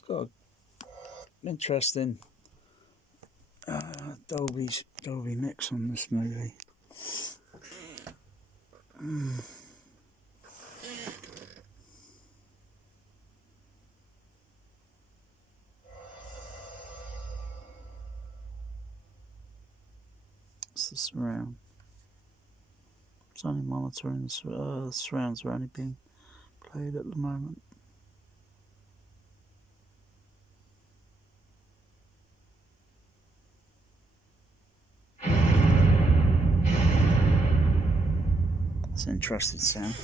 It's got an interesting Dolby mix on this movie. It's the surround. It's only monitoring the surrounds are only being played at the moment. It's an interesting sound.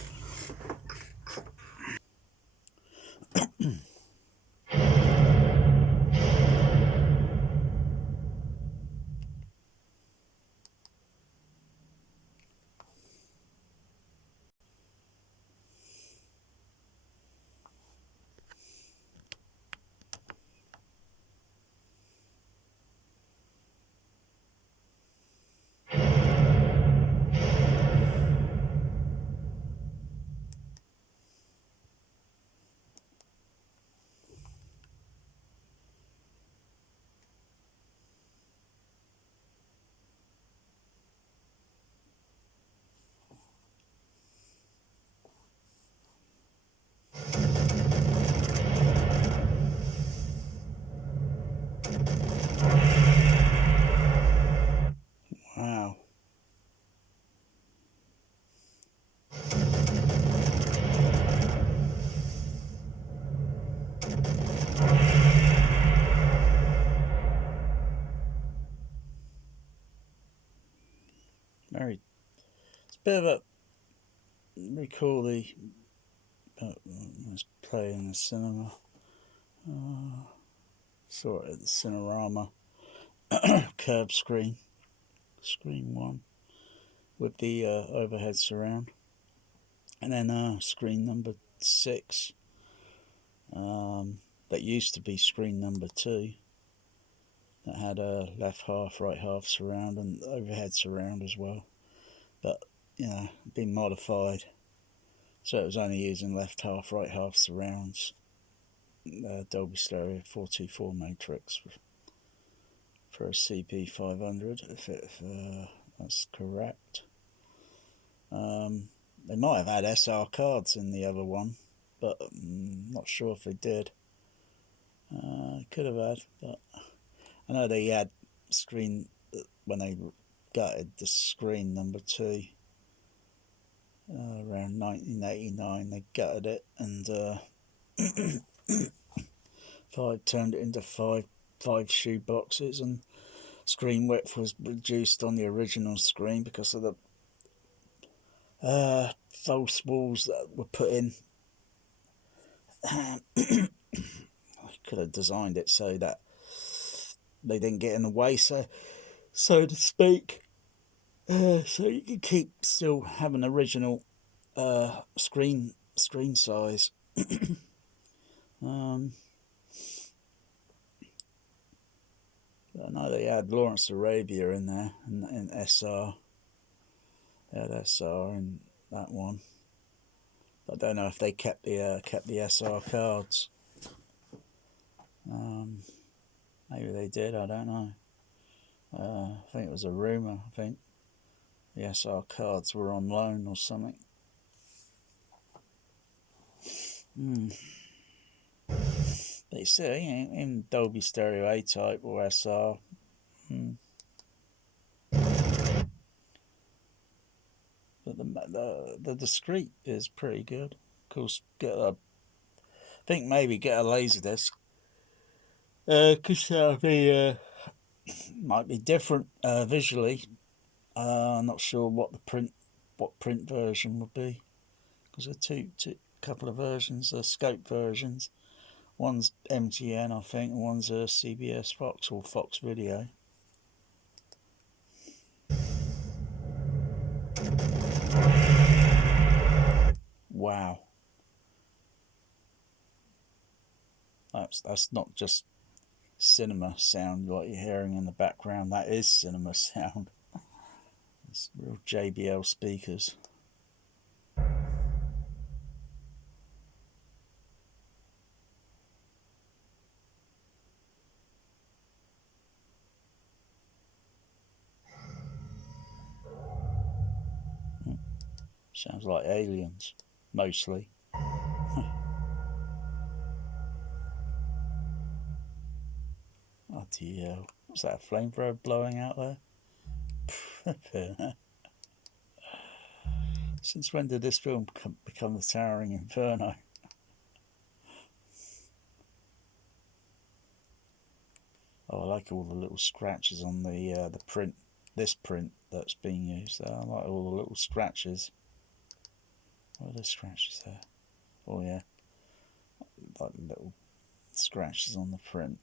Wow. Very. It's a bit of a. Recall the. Let's play in the cinema. Saw it at the Cinerama. Curved screen. Screen 1. With the overhead surround. And then screen number 6. That used to be screen number 2. That had a left half, right half surround and overhead surround as well. But, been modified. So it was only using left half, right half surrounds. Dolby Stereo 424 matrix for a CP500, if that's correct. They might have had SR cards in the other one, but I'm not sure if they did. Could have had, but I know they had screen when they gutted the screen number 2 around 1989. They gutted it and turned it into five shoe boxes, and screen width was reduced on the original screen because of the false walls that were put in. I could have designed it so that they didn't get in the way, so to speak. So you can keep still having original screen size. I know they had Lawrence Arabia in there in SR. They had SR in that one. I don't know if they kept the SR cards. Maybe they did. I don't know. I think it was a rumor. I think the SR cards were on loan or something. But you see, in Dolby Stereo A-type or SR, but the discrete is pretty good. Of course, I think maybe get a Laserdisc, because that'll be might be different visually. I'm not sure what print version would be, because there are two couple of versions, scope versions. One's MTN, I think, and one's CBS Fox or Fox Video. Wow. That's not just cinema sound like you're hearing in the background. That is cinema sound. It's real JBL speakers. I, Sounds like aliens, mostly. Oh dear. What's that, a flamethrower blowing out there? Since when did this film become the Towering Inferno? Oh, I like all the little scratches on the print, this print that's being used. I like all the little scratches. What are the scratches there? Oh yeah, like little scratches on the print.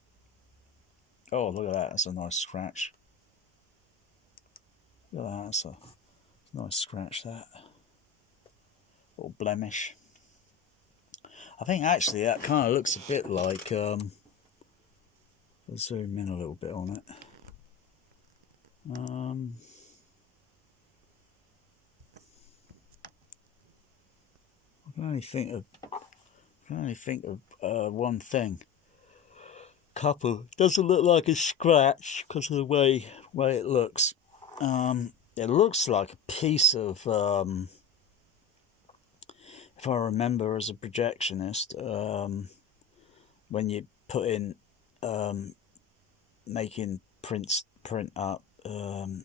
Oh, look at that! That's a nice scratch. Look at that! That's a nice scratch. That little blemish. I think actually that kind of looks a bit like. I'll zoom in a little bit on it. I can only think of one thing. Couple doesn't look like a scratch because of the way it looks. It looks like a piece of, if I remember as a projectionist, when you put in making print up, you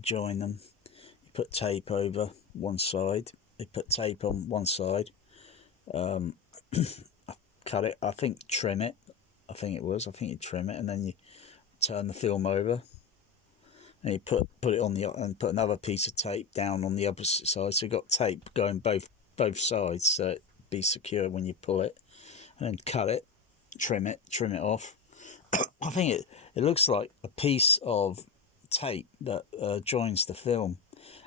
join them, you put tape over one side, you put tape on one side, cut it, I think trim it, I think you trim it, and then you turn the film over, and you put it on and put another piece of tape down on the opposite side, so you've got tape going both sides, so it be secure when you pull it, and then cut it, trim it off. I think it looks like a piece of tape that joins the film,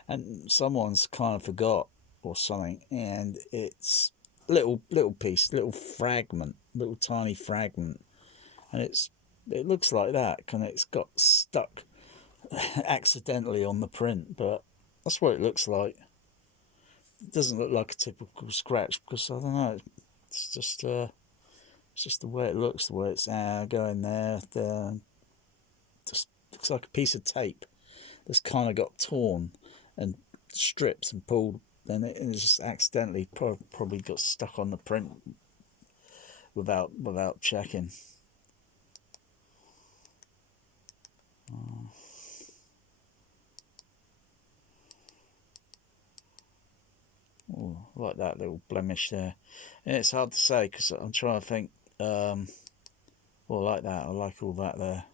and someone's kind of forgot or something, and it's little piece, little fragment, little tiny fragment, and it looks like that, and it's got stuck accidentally on the print, but that's what it looks like. It doesn't look like a typical scratch because I don't know. It's just the way it looks, the way it's going there. Just looks like a piece of tape that's kind of got torn and stripped and pulled. Then it just accidentally probably got stuck on the print without checking. Oh, like that little blemish there. And it's hard to say because I'm trying to think. Like that. I like all that there.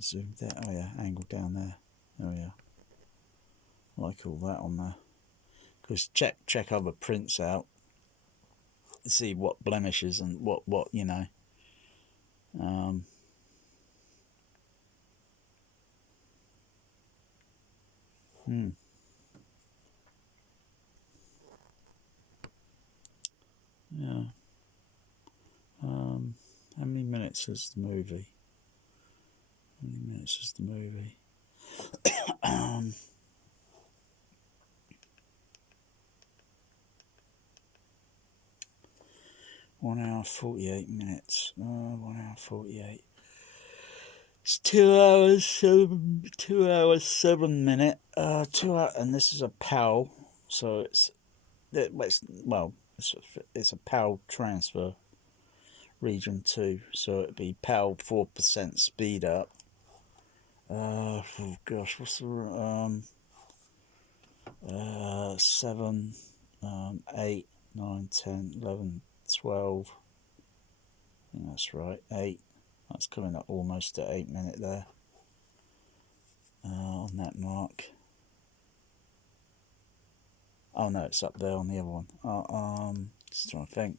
Zoomed out. Oh yeah, angled down there. Oh yeah. I like all that on there. Because check other prints out. See what blemishes and what you know. Yeah. How many minutes is the movie? 1 hour 48 minutes. 1 hour 48. It's 2 hours 7 minutes. 2 hours, and this is a PAL, so it's a PAL transfer region 2, so it'd be PAL 4% speed up. Oh gosh, what's the 7, 8, 9, 10, 11, 12. I think that's right. 8. That's coming up almost at 8 minutes there. On that mark. Oh no, it's up there on the other one. Just trying to think.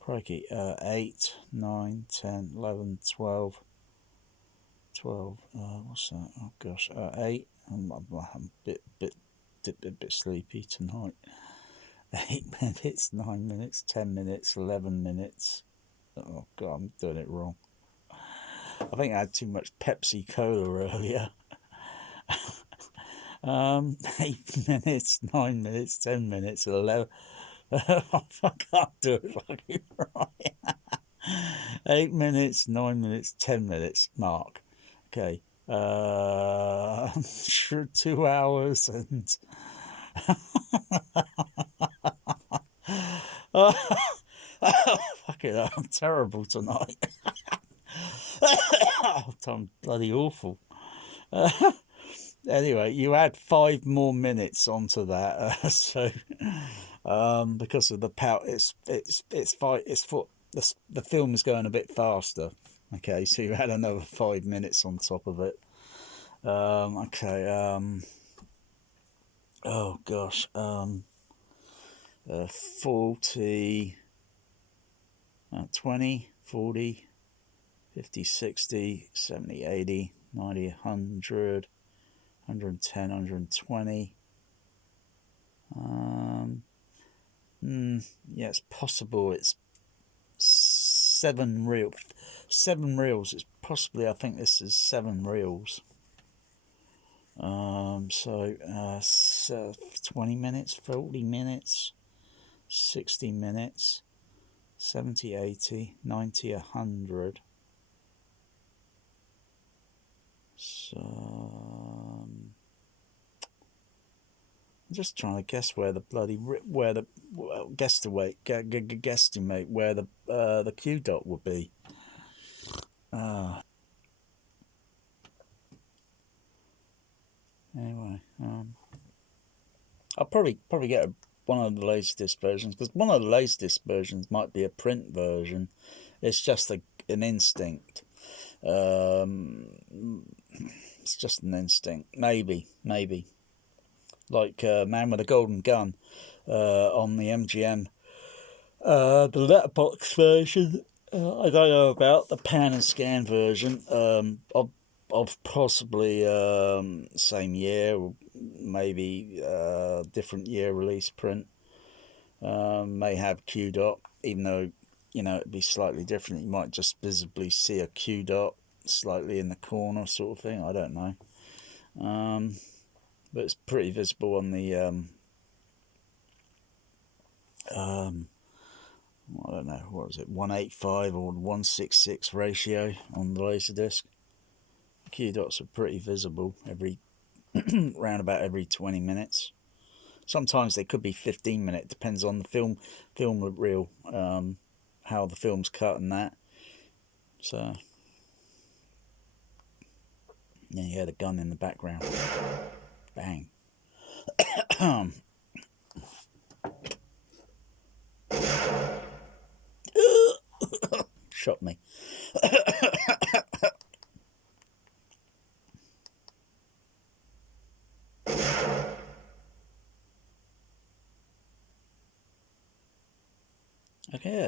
Crikey. 8, 9, 10, 11, 12. 12. What's that? Oh gosh. 8. I'm a bit sleepy tonight. 8 minutes, 9 minutes, 10 minutes, 11 minutes. Oh god, I'm doing it wrong. I think I had too much Pepsi Cola earlier. 8 minutes, 9 minutes, 10 minutes, 11. I can't do it fucking right. 8 minutes, 9 minutes, 10 minutes mark. Okay. 2 hours and oh, fucking hell, I'm terrible tonight. I'm bloody awful. Anyway, you add 5 more minutes onto that, so because of the power, the film is going a bit faster. Okay, so you add another 5 minutes on top of it. Okay. Oh gosh. 40, 20, 40, 50, 60, 70, 80, 90, 100, 110, 120. Yeah, it's possible it's 7 reels. 7 reels. It's possibly, I think this is 7 reels. So 20 minutes, 40 minutes, 60 minutes, 70, 80, 90, 100. So I'm just trying to guess where the bloody guesstimate where the Q dot would be. Anyway, I'll probably get one of the latest versions, because one of the latest versions might be a print version. It's just an instinct. It's just an instinct. Maybe. Like Man with a Golden Gun on the MGM. The letterbox version, I don't know about the pan and scan version of possibly same year, or maybe different year release print. May have Q dot, even though it'd be slightly different. You might just visibly see a Q dot slightly in the corner, sort of thing. I don't know, but it's pretty visible on the I don't know, what was it, 185 or 166 ratio on the Laserdisc. Q dots are pretty visible round about every 20 minutes. Sometimes they could be 15 minutes, depends on the film reel, how the film's cut and that. So yeah, you hear the gun in the background. Bang. Shot me.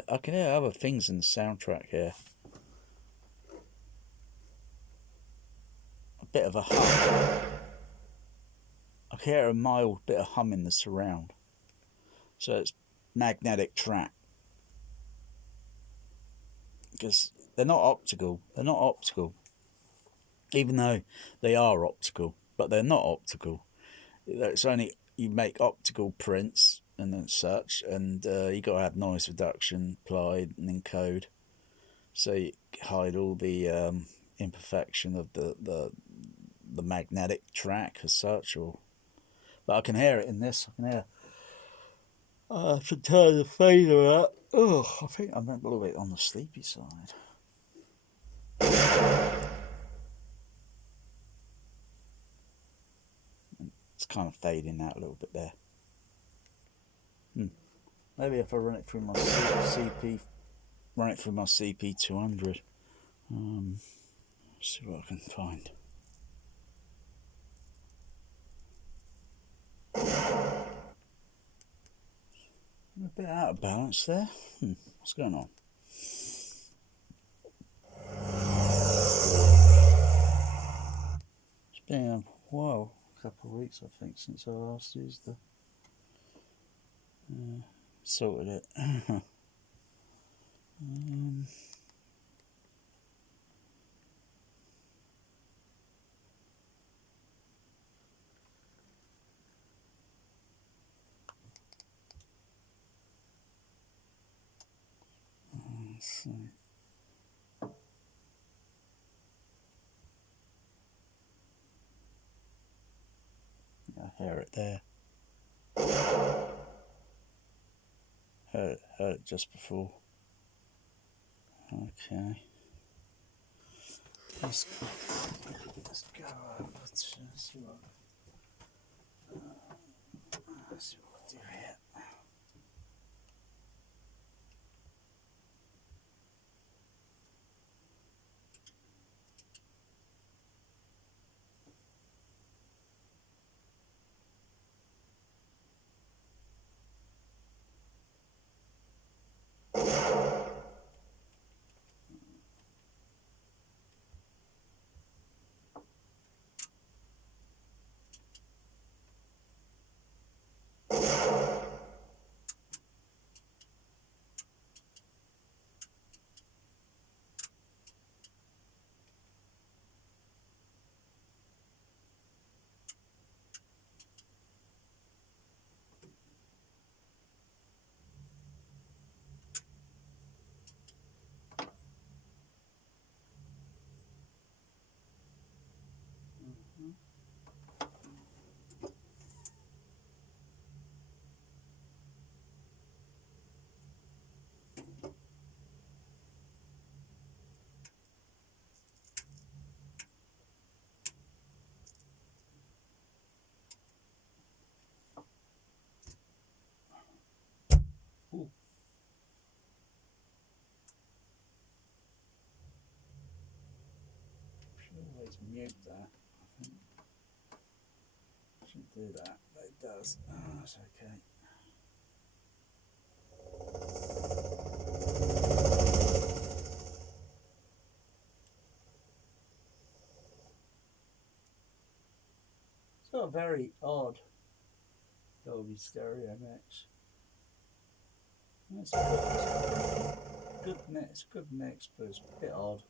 I can hear other things in the soundtrack here. A bit of a hum. I can hear a mild bit of hum in the surround. So it's magnetic track. Because they're not optical. Even though they are optical, but they're not optical. It's only you make optical prints and then such, and you got to have noise reduction applied and encode, so you hide all the imperfection of the magnetic track as such. But I can hear it in this. I can hear. I should turn the fader up. Oh, I think I'm a little bit on the sleepy side. It's kind of fading out a little bit there. Maybe if I run it through my CP200. See what I can find. I'm a bit out of balance there. What's going on? It's been a while, a couple of weeks I think, since I last used the sorted it. Let's see. Hear it there. Heard it just before. Okay. Let's go over to see what I do here. Ooh. Should always mute that. I think should do that, but it does. Oh, that's okay. It's got a very odd Dolby Stereo mix. It's good mix, but it's a bit odd.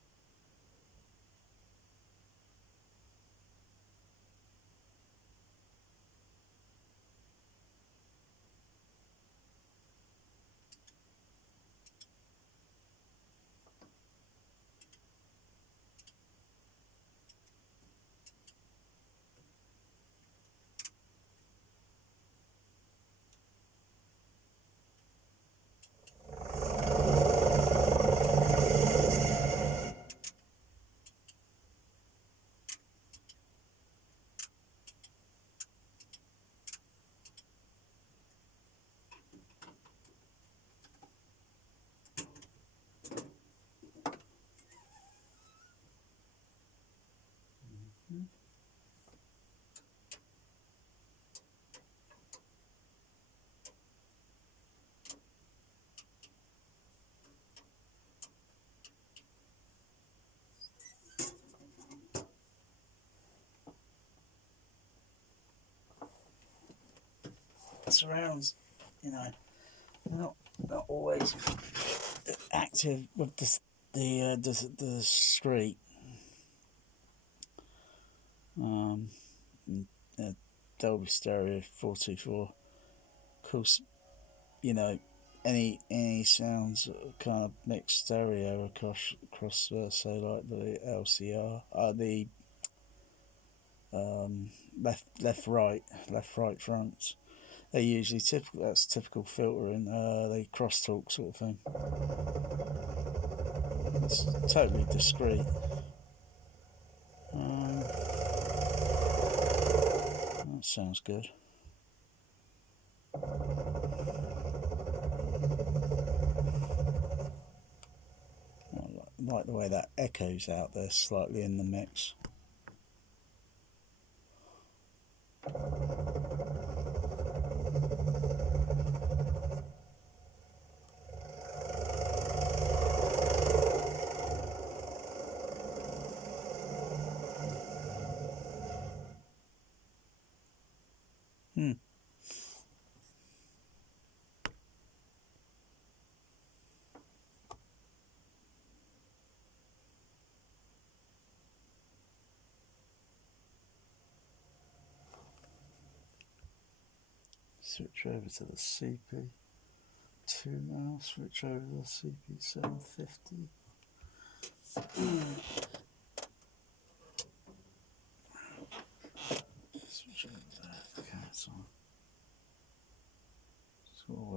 Surrounds, you know, not always active with the street. Dolby Stereo 424. Of course, you know, any sounds kind of mixed stereo across say like the LCR, the left right fronts. They're usually typical. That's typical filtering. They crosstalk sort of thing. It's totally discreet. That sounds good. I like the way that echoes out there slightly in the mix. Switch over to the CP2 now, switch over to the CP750. Switch over there, okay.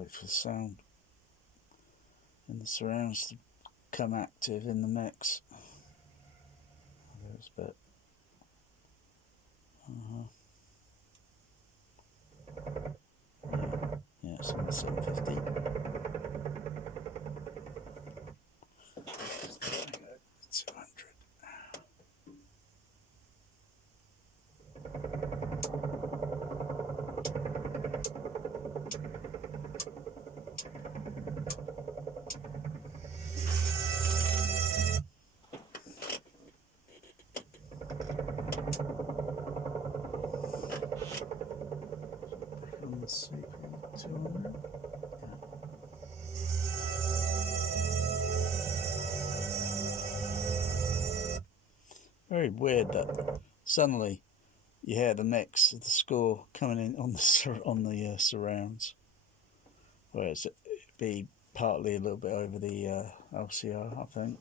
wait for the sound in the surrounds to come active in the mix. There's a bit. Yeah, it's on 750. 200. On the Super 200. Very weird that suddenly you hear the mix of the score coming in on the surrounds, whereas it'd be partly a little bit over the LCR, I think.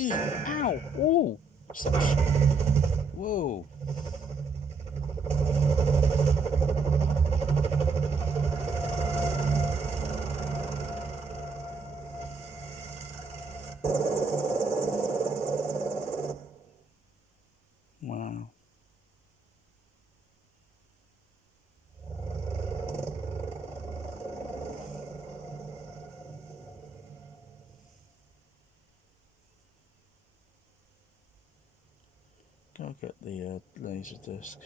Ow! Ooh! Whoa! Wow. Go get the laser discs.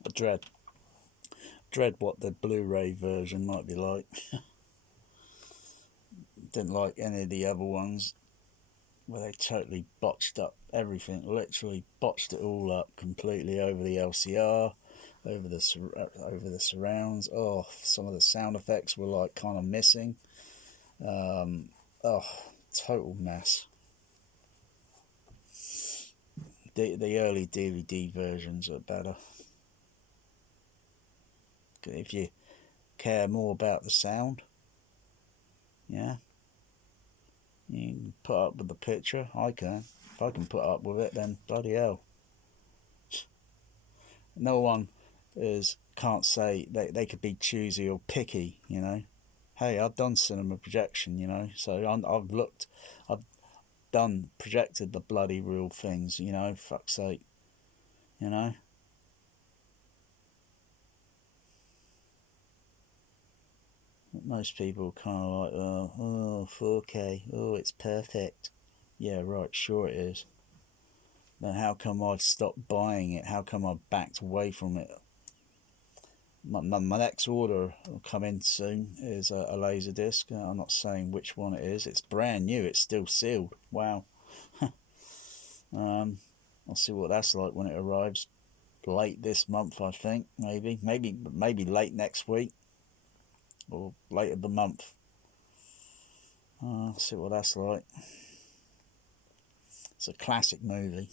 I dread what the Blu-ray version might be like. Didn't like any of the other ones where they totally botched up everything. Literally botched it all up completely over the LCR, over the surrounds. Oh, some of the sound effects were like kind of missing. Total mess. The early DVD versions are better. If you care more about the sound, yeah, you can put up with the picture. I can. If I can put up with it, then bloody hell. No one can't say they could be choosy or picky, you know. Hey, I've done cinema projection, you know, so I've projected the bloody real things, you know, fuck's sake, you know. Most people kind of like, oh, 4K, oh, it's perfect. Yeah, right, sure it is. Then how come I've stopped buying it? How come I've backed away from it? My next order will come in soon is a laser disc. I'm not saying which one it is. It's brand new. It's still sealed. Wow. I'll see what that's like when it arrives. Late this month, I think. Maybe late next week or late of the month. See what that's like. It's a classic movie.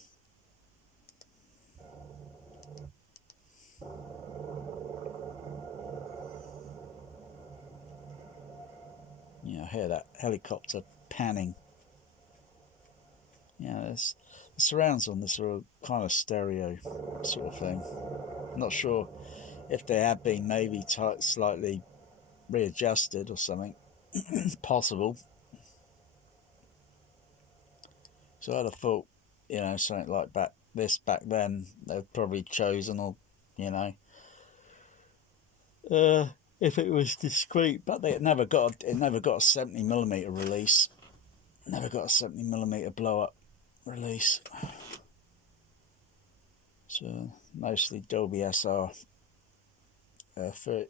Yeah, I hear that helicopter panning. Yeah, the surrounds on this are kind of stereo sort of thing. I'm not sure if they have been maybe slightly readjusted or something. Possible. So I'd have thought, you know, something like back this back then, they'd probably chosen, or you know, if it was discreet. But it never got a 70mm release. Never got a 70mm blow up release. So mostly Dolby SR,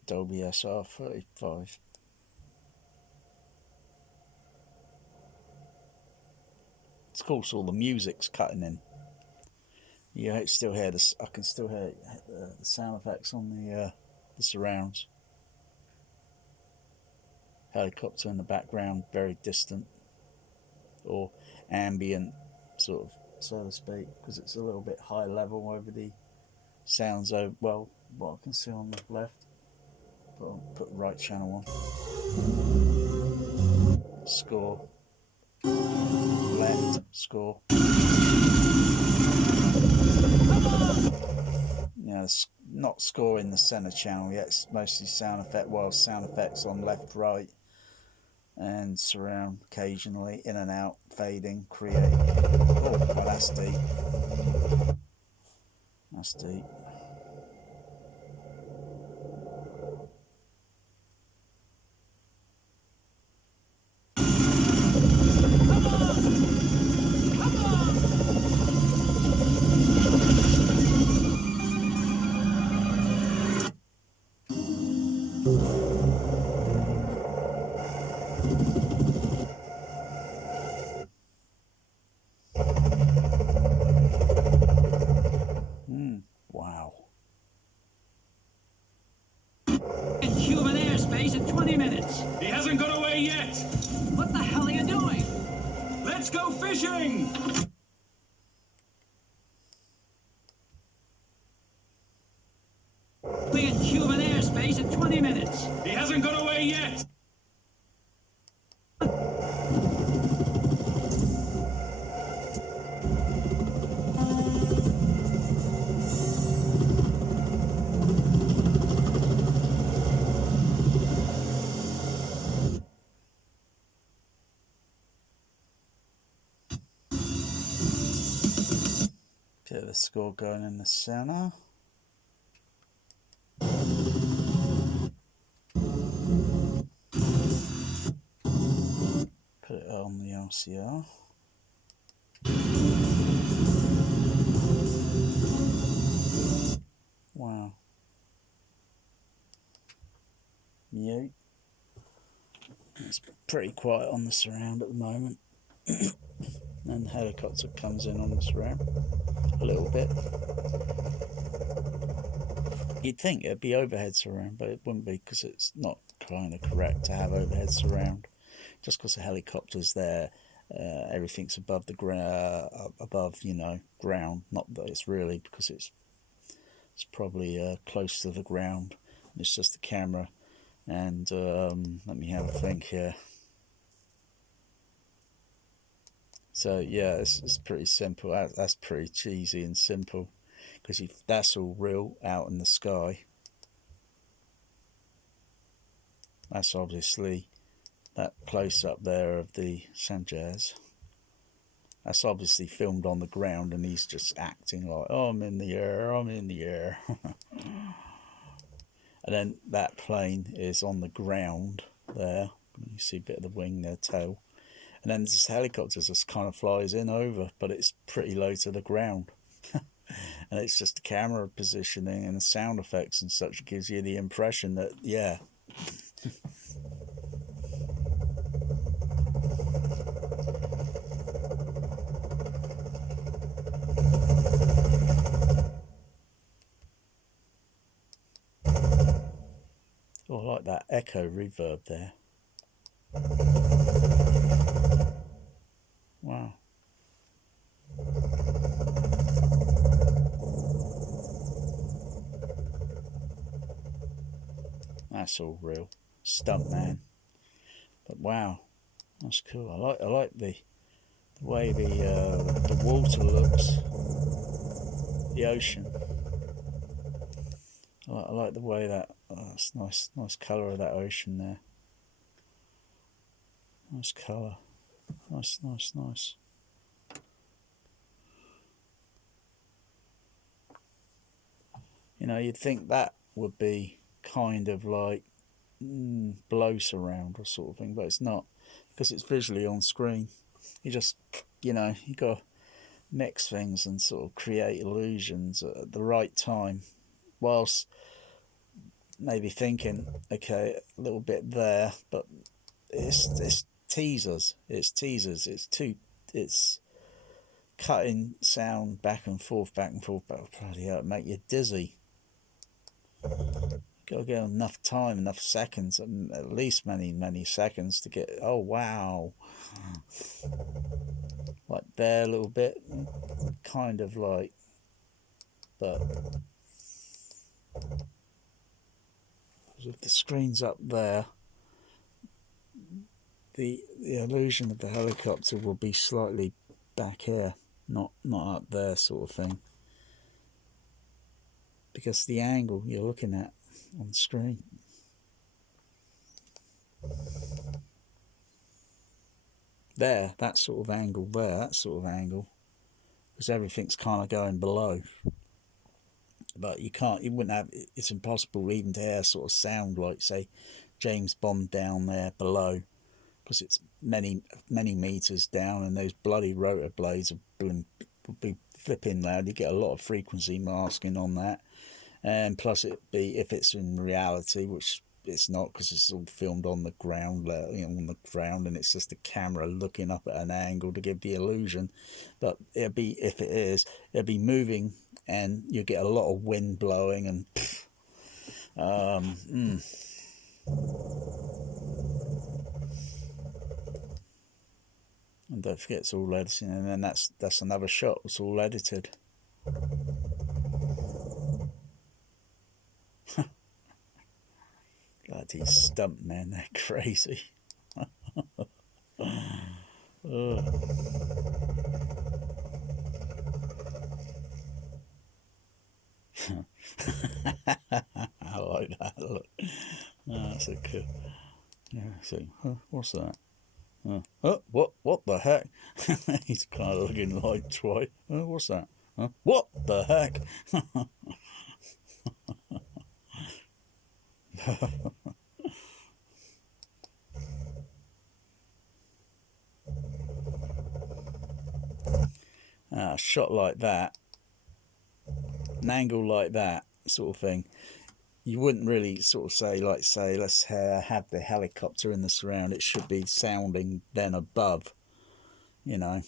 Dolby SR 35. Of course, all the music's cutting in. You still hear this. I can still hear the sound effects on the surrounds. Helicopter in the background, very distant or ambient, sort of, so to speak, because it's a little bit high level over the sounds. Well, what I can see on the left. Put the right channel on. Score. Left. Score. It's not score in the center channel yet. It's mostly sound effect. Well, sound effects on left, right, and surround occasionally, in and out, fading, create. Oh, well, that's deep. That's deep. Wow. In human airspace in 20 minutes. He hasn't got away yet. What the hell are you doing? Let's go fishing. Be in human airspace in 20 minutes. He hasn't got away yet. Get the score going in the center. Put it on the LCR. Wow. Mute. It's pretty quiet on the surround at the moment. Then the helicopter comes in on the surround a little bit. You'd think it'd be overhead surround, but it wouldn't be, because it's not kind of correct to have overhead surround. Just because the helicopter's there, everything's above the above, ground. Not that it's really, because it's probably close to the ground. It's just the camera. And let me have a think here. So yeah, it's pretty simple. That's pretty cheesy and simple, because that's all real out in the sky. That's obviously that close up there of the Sanchez. That's obviously filmed on the ground, and he's just acting like, oh, I'm in the air, I'm in the air. And then that plane is on the ground there. You see a bit of the wing there, tail. And then this helicopter just kind of flies in over, but it's pretty low to the ground. And it's just the camera positioning and the sound effects and such gives you the impression that, yeah. Oh, I like that echo reverb there. Wow. That's all real. Stunt man. But wow, that's cool. I like the way the water looks. The ocean. I like the way that. That's nice colour of that ocean there. Nice colour. Nice. You know, you'd think that would be kind of like blow surround or sort of thing, but it's not, because it's visually on screen. You just, you know, you got to mix things and sort of create illusions at the right time, whilst maybe thinking, okay, a little bit there, but it's teasers. It's teasers. It's cutting sound back and forth, back and forth, back. Bloody hell, it make you dizzy. Got to get enough time, enough seconds, at least many seconds to get. Oh wow, like there a little bit, kind of like, but if the screen's up there, the illusion of the helicopter will be slightly back here, not up there, sort of thing, because the angle you're looking at on screen. There, that sort of angle there, that sort of angle, because everything's kind of going below. But you wouldn't have, it's impossible even to hear sort of sound like, say, James Bond down there below, because it's many meters down, and those bloody rotor blades would be flipping loud. You get a lot of frequency masking on that, and plus it'd be, if it's in reality, which it's not, because it's all filmed on the ground, on the ground, and it's just a camera looking up at an angle to give the illusion. But it'd be, if it is, it'd be moving, and you get a lot of wind blowing, and and don't forget it's all editing, and then that's another shot. It's all edited. God, these stunt men, they're crazy. I like that. Look, that's a cool. Yeah. So, what's that? What the heck? He's kind of looking like Troy. What's that? What the heck? A shot like that, an angle like that, sort of thing, you wouldn't really sort of say, like, say, let's have the helicopter in the surround. It should be sounding then above, you know.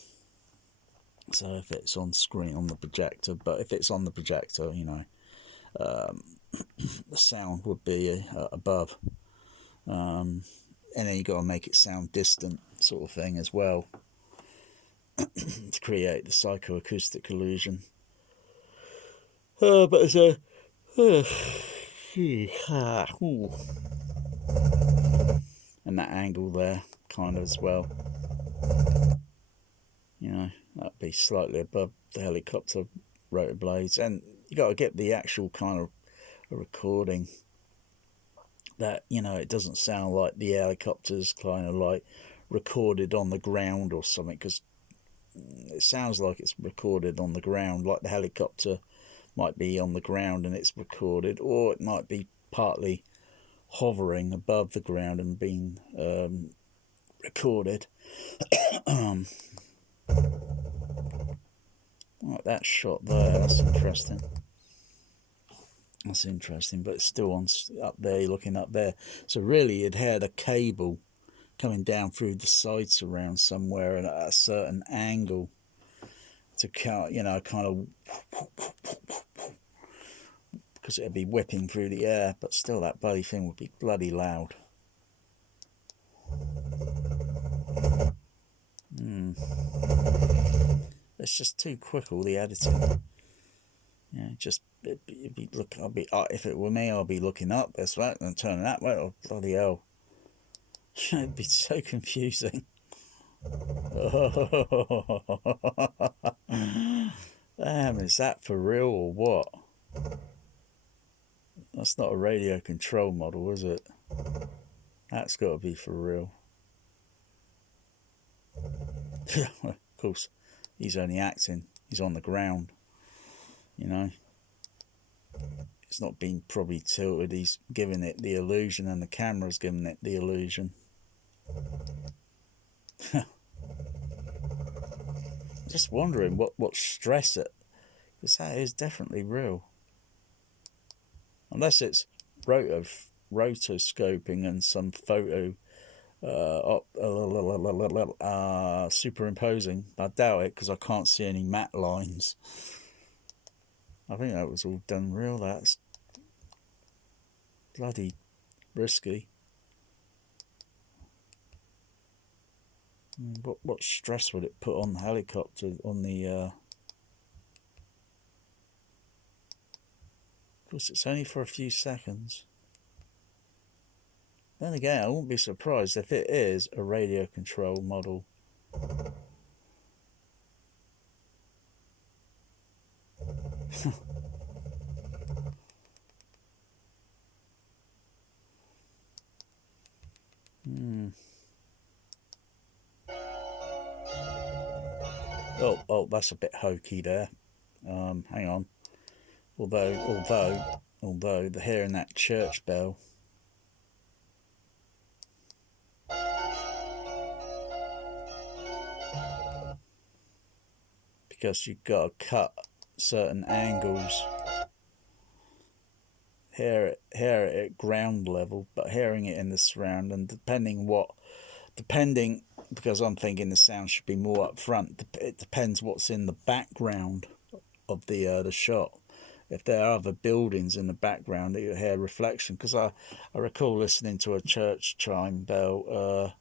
So if it's on screen on the projector, but if it's on the projector, you know, the sound would be above, and then you got to make it sound distant, sort of thing, as well, to create the psychoacoustic illusion. But it's a and that angle there, kind of, as well, you know, that'd be slightly above the helicopter rotor blades, and you got to get the actual kind of recording that, you know, it doesn't sound like the helicopter's kind of like recorded on the ground or something, because it sounds like it's recorded on the ground, like the helicopter might be on the ground and it's recorded, or it might be partly hovering above the ground and being recorded. Like that shot there, that's interesting. That's interesting, but it's still on up there, you're looking up there. So really you'd had a cable coming down through the side surround somewhere at a certain angle to count, you know, kind of, because it'd be whipping through the air, but still that bloody thing would be bloody loud. It's just too quick, all the editing. Yeah, just it'd be look. If it were me, I'd be looking up this way and turning that way. Oh bloody hell! It'd be so confusing. Damn, is that for real or what? That's not a radio control model, is it? That's got to be for real. Of course, he's only acting. He's on the ground, you know. It's not being probably tilted. He's giving it the illusion, and the camera's giving it the illusion. Just wondering what stress it, because that is definitely real. Unless it's rotoscoping and some photo superimposing. I doubt it, because I can't see any matte lines. I think that was all done real. That's bloody risky. What stress would it put on the helicopter, on the of course it's only for a few seconds. Then again, I wouldn't be surprised if it is a radio control model. Oh, that's a bit hokey there. Hang on. Although the hearing that church bell. Because you've got to cut certain angles. Hear it at ground level, but hearing it in the surround, and depending, because I'm thinking the sound should be more up front. It depends what's in the background of the shot. If there are other buildings in the background, you hear reflection. Because I recall listening to a church chime bell. I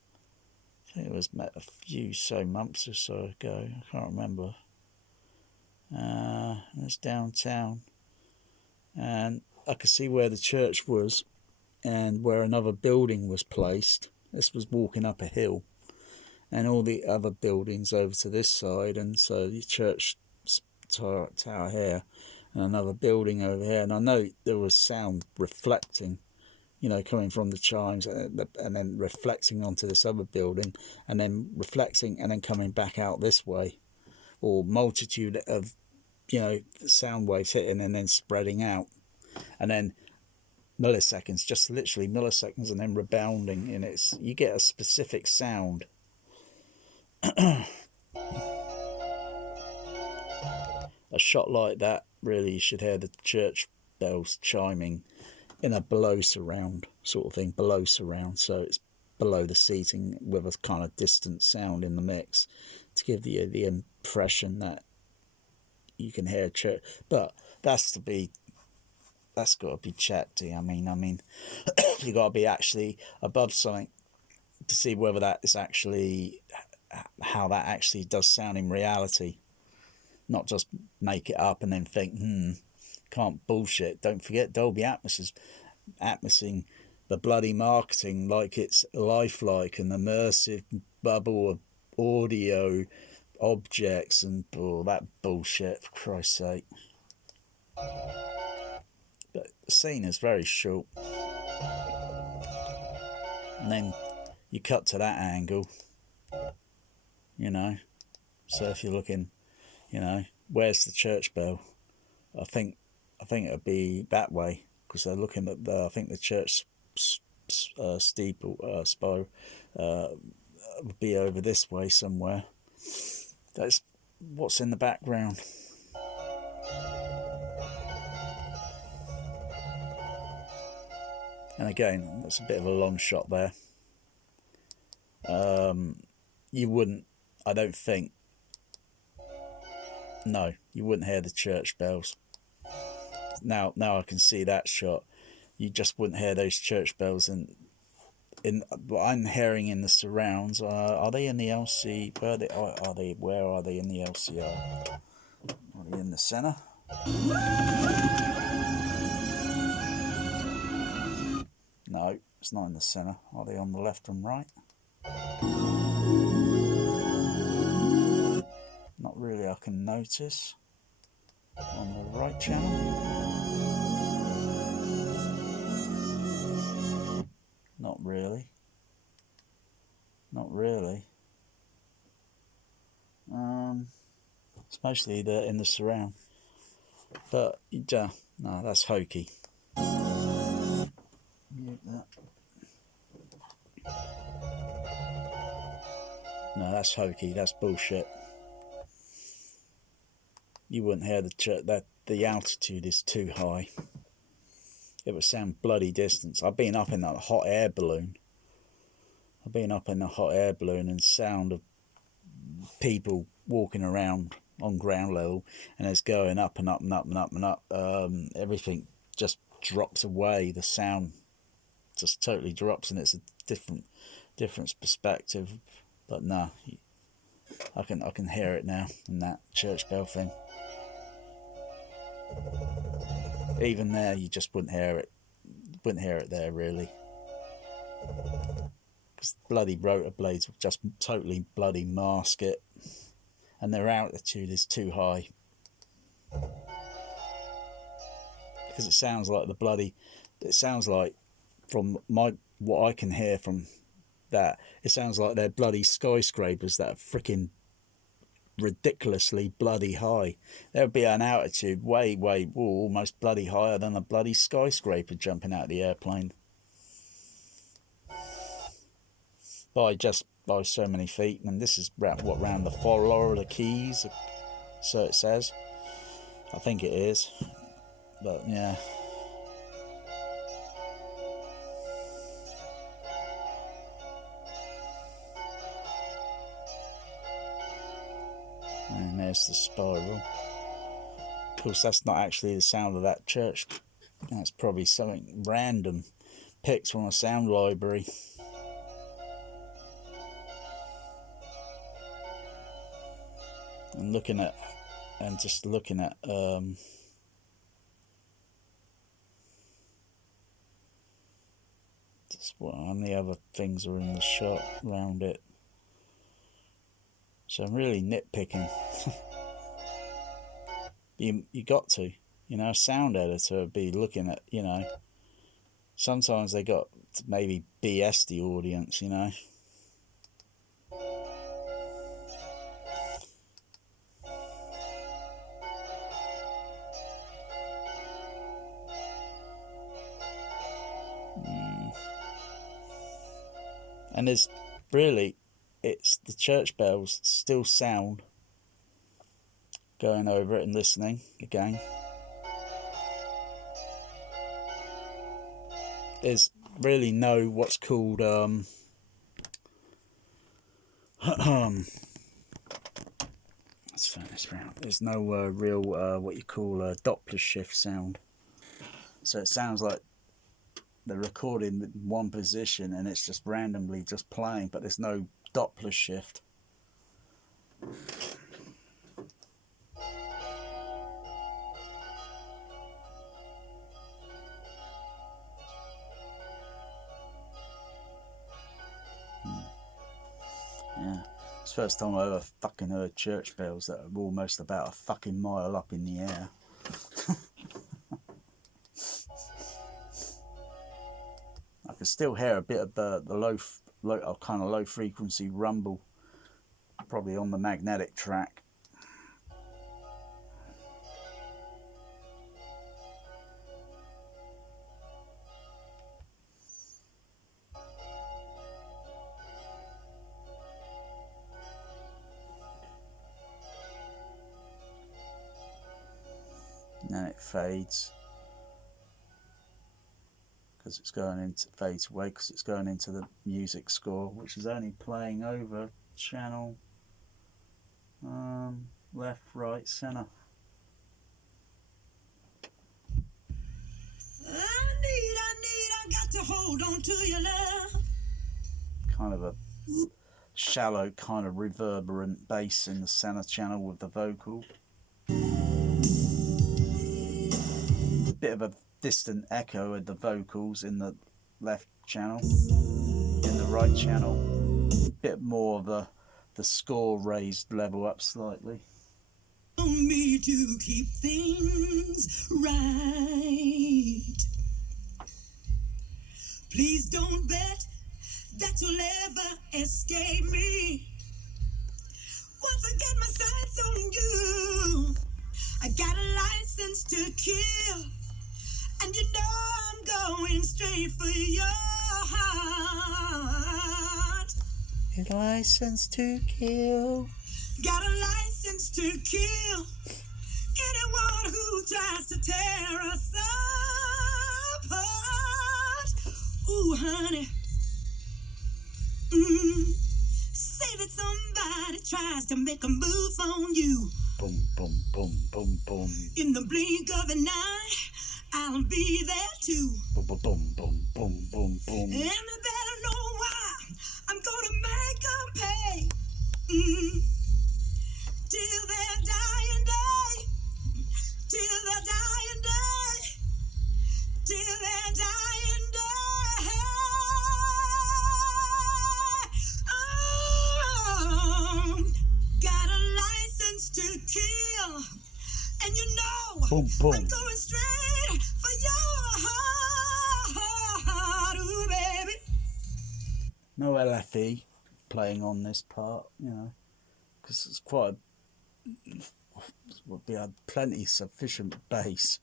think it was a few months or so ago. I can't remember. It's downtown, and I could see where the church was and where another building was placed. This was walking up a hill, and all the other buildings over to this side, and so the church tower here and another building over here. And I know there was sound reflecting, coming from the chimes, and then reflecting onto this other building, and then reflecting and then coming back out this way, or multitude of sound waves hitting and then spreading out, and then milliseconds, just literally milliseconds, and then rebounding. And you get a specific sound. A shot like that, really, you should hear the church bells chiming in a below surround sort of thing, so it's below the seating with a kind of distant sound in the mix to give the impression that you can hear a church. But that's got to be checked. I mean, you got to be actually above something to see whether that is actually how that actually does sound in reality. Not just make it up and then think, can't bullshit. Don't forget Dolby Atmos is atmosing the bloody marketing like it's lifelike, and immersive bubble of audio objects and all that bullshit, for Christ's sake. But the scene is very short, and then you cut to that angle, so if you're looking, where's the church bell? I think it'll be that way, because they're looking at I think the church steeple spire would be over this way somewhere. That's what's in the background. And again, that's a bit of a long shot there. You wouldn't, I don't think, no, you wouldn't hear the church bells. Now I can see that shot. You just wouldn't hear those church bells in what I'm hearing in the surrounds. Are they in the LC? Where are they in the LCR? Are they in the center? No, it's not in the center. Are they on the left and right? Not really, I can notice. On the right channel? Not really. Not really. It's mostly in the surround. But no, that's hokey. Mute that. No, that's hokey. That's bullshit. You wouldn't hear the altitude is too high. It would sound bloody distant. I've been up in a hot air balloon. And sound of people walking around on ground level, and it's going up and up and up and up and up. Everything just drops away. The sound just totally drops, and it's a different perspective. But no, I can hear it now in that church bell thing. Even there, you just wouldn't hear it. Wouldn't hear it there really, because bloody rotor blades would just totally bloody mask it, and their altitude is too high. Because it sounds like from what I can hear from that, it sounds like they're bloody skyscrapers that are freaking ridiculously bloody high. There would be an altitude way almost bloody higher than a bloody skyscraper jumping out of the airplane by so many feet. And this is round the Florida Keys, so it says. I think it is, but yeah. And there's the spiral. Of course, that's not actually the sound of that church. That's probably something random picked from a sound library. And just looking at just what and the other things are in the shot around it. So I'm really nitpicking. you got to, a sound editor would be looking at, sometimes they got to maybe BS the audience, And it's the church bells still sound going over it and listening again. There's really no what's called let's turn this round. There's no real what you call a Doppler shift sound. So it sounds like they're recording in one position and it's just randomly just playing, but there's no Doppler shift. Yeah, it's the first time I ever fucking heard church bells that are almost about a fucking mile up in the air. I can still hear a bit of the low frequency rumble, probably on the magnetic track. And then it fades because fades away because it's going into the music score, which is only playing over channel left, right, center. I got to hold on to your love. Kind of a shallow, kind of reverberant bass in the center channel with the vocal. A bit of a distant echo of the vocals in the left channel. In the right channel, a bit more of the score raised level up slightly. On me to keep things right. Please don't bet that you'll ever escape me. Once I get my sights on you, I got a license to kill, And you know I'm going straight for your heart. A license to kill. Got a license to kill anyone who tries to tear us apart. Ooh, honey. Say that somebody tries to make a move on you. Boom, boom, boom, boom, boom. In the blink of an eye, I'll be there too. Boom, boom, boom, boom, boom, boom, boom. And they better know why I'm gonna make them pay. Till their dying day. Till their dying day. Till their dying day. Got a license to kill. And you know Boom, boom. I'm going straight for your heart, ooh, baby. No LFE playing on this part, you know, because it's quite we had plenty sufficient bass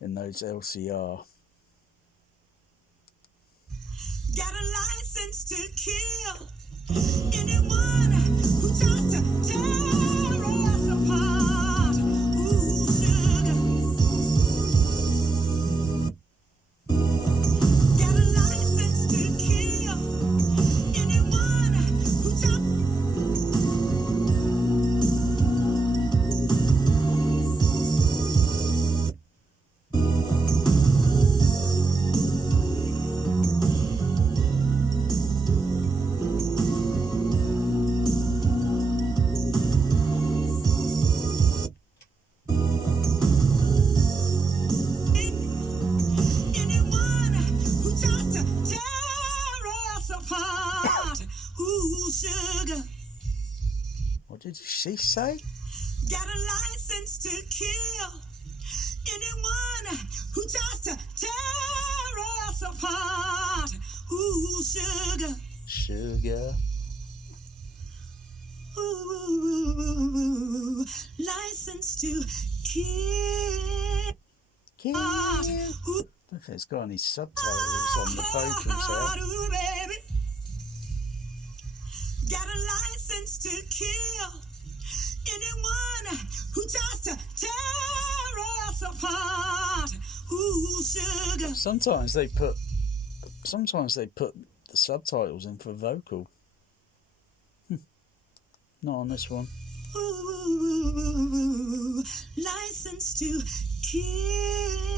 in those LCR. Got a license to kill anyone who tries to tear us apart. Ooh, sugar. Got a license to kill anyone who tries. Anyone who tries to tear us apart. Ooh, sugar. What did she say? Got a license to kill anyone who tries to tear us apart. Ooh, sugar. Sugar. Ooh, license to kill. Kill. I don't know if it's got any subtitles on the vocals there. Ooh, baby. Got a license to kill anyone who tries to tear us apart. Ooh, sugar. Sometimes they put the subtitles in for vocal. Not on this one. Ooh, license to kill.